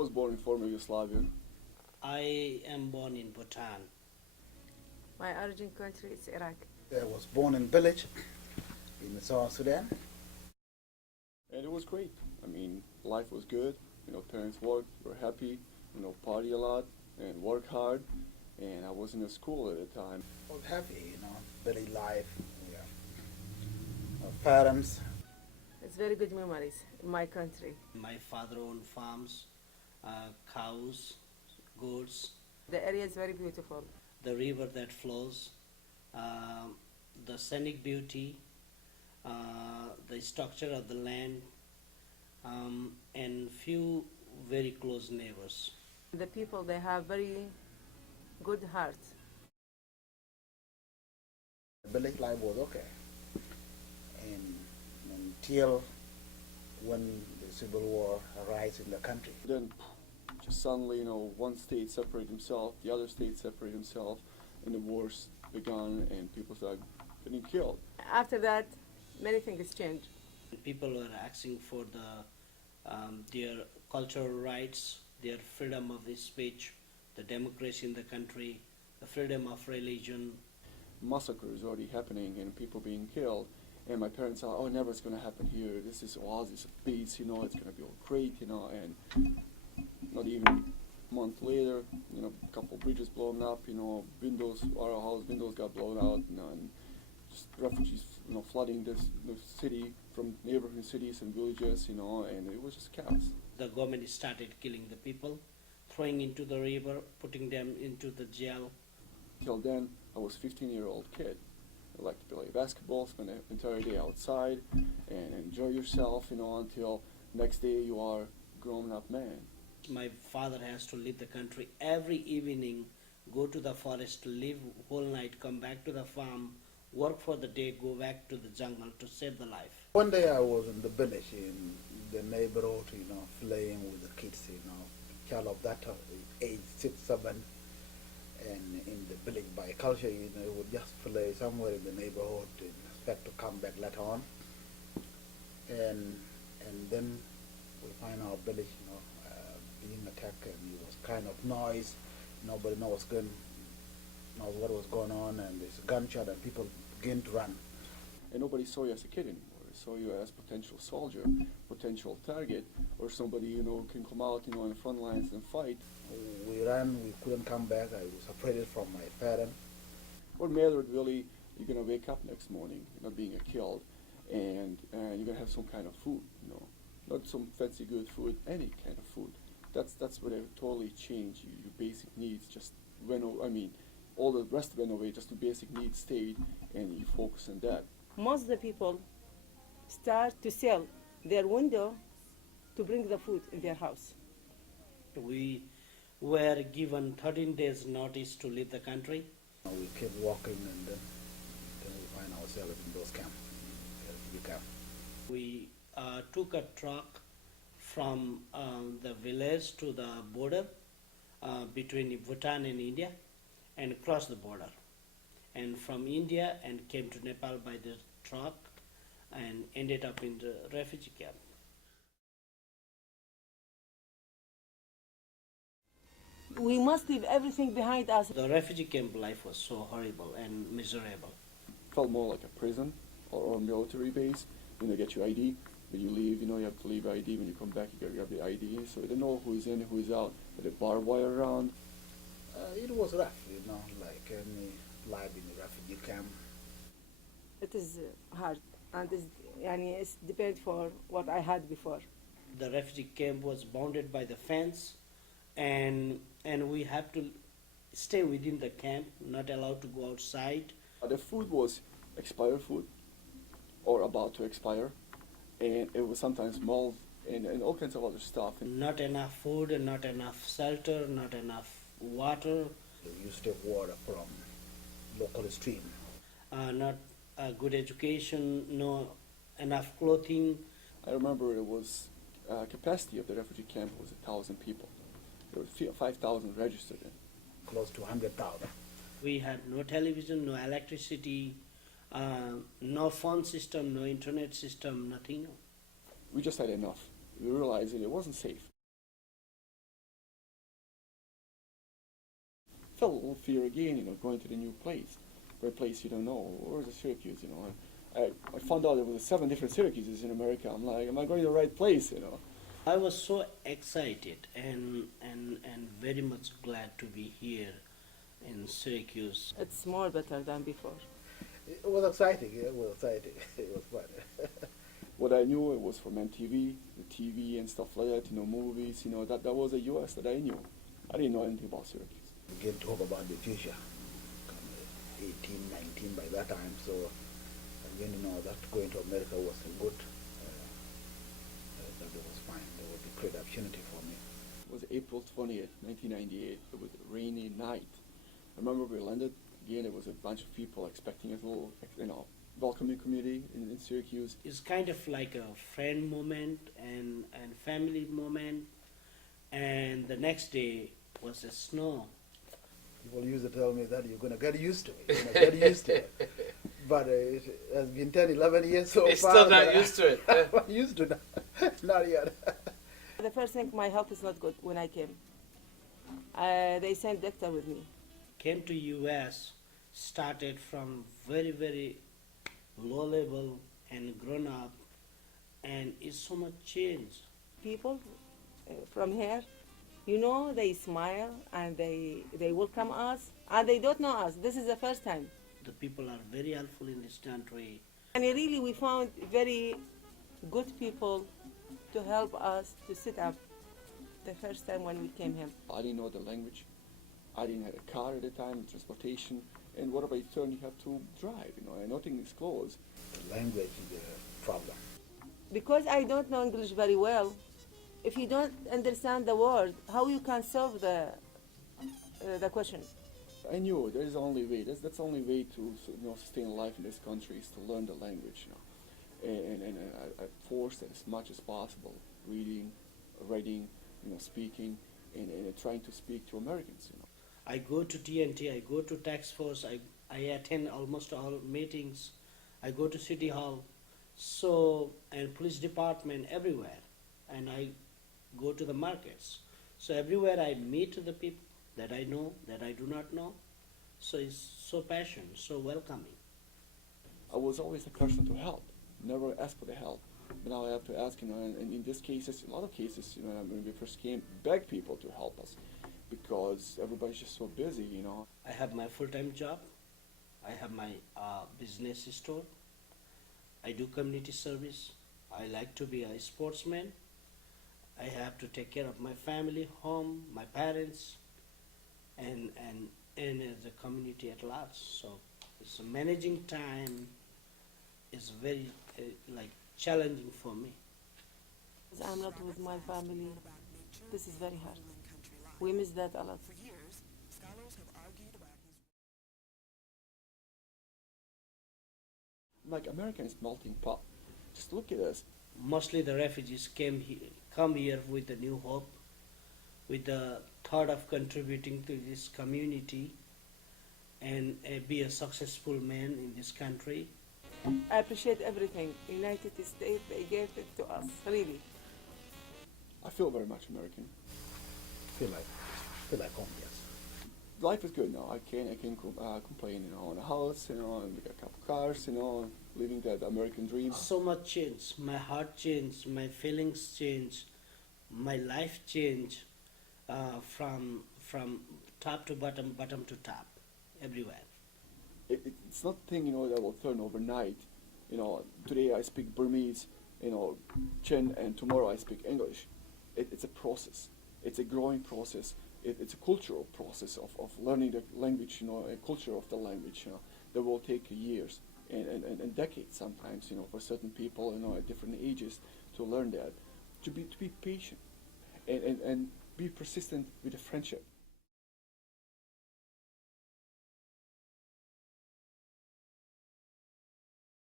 was born in former Yugoslavia. I am born in Bhutan. My origin country is Iraq. I was born in village in South Sudan. And it was great. I mean, life was good. Parents worked, were happy, party a lot and work hard. And I was in a school at the time. I was happy, village life. Yeah. Parents. It's very good memories in my country. My father owned farms, cows, goats, The area is very beautiful. the river that flows, the scenic beauty, the structure of the land, and few very close neighbors. The people, they have very good heart. Village life was okay. And until when the civil war arose in the country. Then just suddenly, one state separated himself, the other state separated himself, and the wars began and people started getting killed. After that, many things changed. People were asking for their cultural rights, their freedom of speech, the democracy in the country, the freedom of religion. Massacres already happening and people being killed. And my parents thought, oh, never it's going to happen here. This is oasis of peace, it's going to be all great, and not even a month later, a couple bridges blown up, windows, our house windows got blown out, and just refugees, flooding the city from neighborhood cities and villages, and it was just chaos. The government started killing the people, throwing into the river, putting them into the jail. Till then, I was a 15-year-old kid. I liked to play basketball, spend the entire day outside, and enjoy yourself, until next day you are a grown-up man. My father has to leave the country every evening, go to the forest, live whole night, come back to the farm, work for the day, go back to the jungle to save the life. One day I was in the village in the neighborhood, playing with the kids, child of that age, 6, 7, and in the village by culture, you would just play somewhere in the neighborhood and expect to come back later on. And then we find our village, being attacked, and it was kind of noise. Nobody knows what was going on, and there's a gunshot, and people begin to run. And nobody saw you as a kid anymore. They saw you as potential soldier, potential target, or somebody, can come out, in the front lines and fight. We ran, we couldn't come back. I was separated from my parents. What mattered really, you're going to wake up next morning, not being killed, and you're going to have some kind of food, not some fancy good food, any kind of food. That's what it totally changed. Your basic needs just went away. All the rest went away, just the basic needs stayed, and you focus on that. Most of the people start to sell their window to bring the food in their house. We were given 13 days notice to leave the country. We kept walking, and then we find ourselves in those camps, refugee camp. We took a truck from the village to the border between Bhutan and India, and crossed the border. And from India and came to Nepal by the truck and ended up in the refugee camp. We must leave everything behind us. The refugee camp life was so horrible and miserable. Felt more like a prison or a military base. You get your ID. When you leave, you have to leave ID. When you come back, you got the ID. So you don't know who's in, who's out. With a barbed wire around. It was rough, like any life in a refugee camp. It is hard, and it depends for what I had before. The refugee camp was bounded by the fence, and we have to stay within the camp, not allowed to go outside. The food was expired food or about to expire, and it was sometimes mold and all kinds of other stuff. Not enough food, not enough shelter, not enough water. We used to take water from local stream. Not a good education, no enough clothing. I remember it was capacity of the refugee camp was 1,000 people. There were 5,000 registered in. Close to 100,000. We had no television, no electricity, no phone system, no internet system, nothing. We just had enough. We realized that it wasn't safe. felt a little fear again, going to the new place, or a place you don't know. Where's the Syracuse, I found out there was 7 different Syracuses in America. I'm like, am I going to the right place, I was so excited and very much glad to be here in Syracuse. It's more better than before. It was exciting. Yeah, it was exciting. It was fun. What I knew, it was from MTV, the TV and stuff like that, movies, that was the U.S. that I knew. I didn't know anything about Syracuse. Begin to talk about the future. Come 18, 19 by that time. So again, that going to America was good. That was fine. There was a great opportunity for me. It was April 20th, 1998. It was a rainy night. I remember we landed. Again, it was a bunch of people expecting a little, welcoming community in Syracuse. It's kind of like a friend moment and family moment. And the next day was the snow. People used to tell me that you're going to get used to it. You're going to get used to it. But it has been 10, 11 years so They're far. still not used to it. I'm not used to that. Not yet. The first thing, my health is not good when I came. They sent doctor with me. Came to US, started from very, very low level and grown up, and it's so much change. People from here, they smile and they welcome us, and they don't know us. This is the first time. The people are very helpful in this country. And really, we found very good people to help us to sit up the first time when we came here. I didn't know the language. I didn't have a car at the time, transportation. And what about turn? You have to drive, and nothing is close. The language is a problem. Because I don't know English very well, if you don't understand the word, how you can solve the question? I knew there is only way. That's the only way to sustain life in this country is to learn the language, And I forced as much as possible, reading, writing, speaking, and trying to speak to Americans, I go to TNT, I go to tax force, I attend almost all meetings, I go to city hall, and police department, everywhere, and I go to the markets. So everywhere I meet the people that I know, that I do not know, so it's so passionate, so welcoming. I was always the person to help, never ask for the help. But now I have to ask, and in this cases, a lot of cases, when we first came, beg people to help us because everybody's just so busy, I have my full-time job, I have my business store, I do community service, I like to be a sportsman, I have to take care of my family, home, my parents, and the community at large. So it's managing time is very challenging for me. I'm not with my family. This is very hard. We miss that a lot. Like America is melting pot. Just look at us. Mostly the refugees come here with a new hope, with the thought of contributing to this community and be a successful man in this country. I appreciate everything. United States, they gave it to us, really. I feel very much American. Feel like home, yes. Life is good now. I can complain, on a house, and we got a couple cars, living that American dream. So much change. My heart changed, my feelings changed, my life changed from top to bottom, bottom to top, everywhere. It's not a thing, that will turn overnight. Today I speak Burmese, Chin, and tomorrow I speak English. It's a process. It's a growing process. It's a cultural process of learning the language, a culture of the language, that will take years and decades sometimes, for certain people, at different ages to learn that. To be patient and be persistent with the friendship.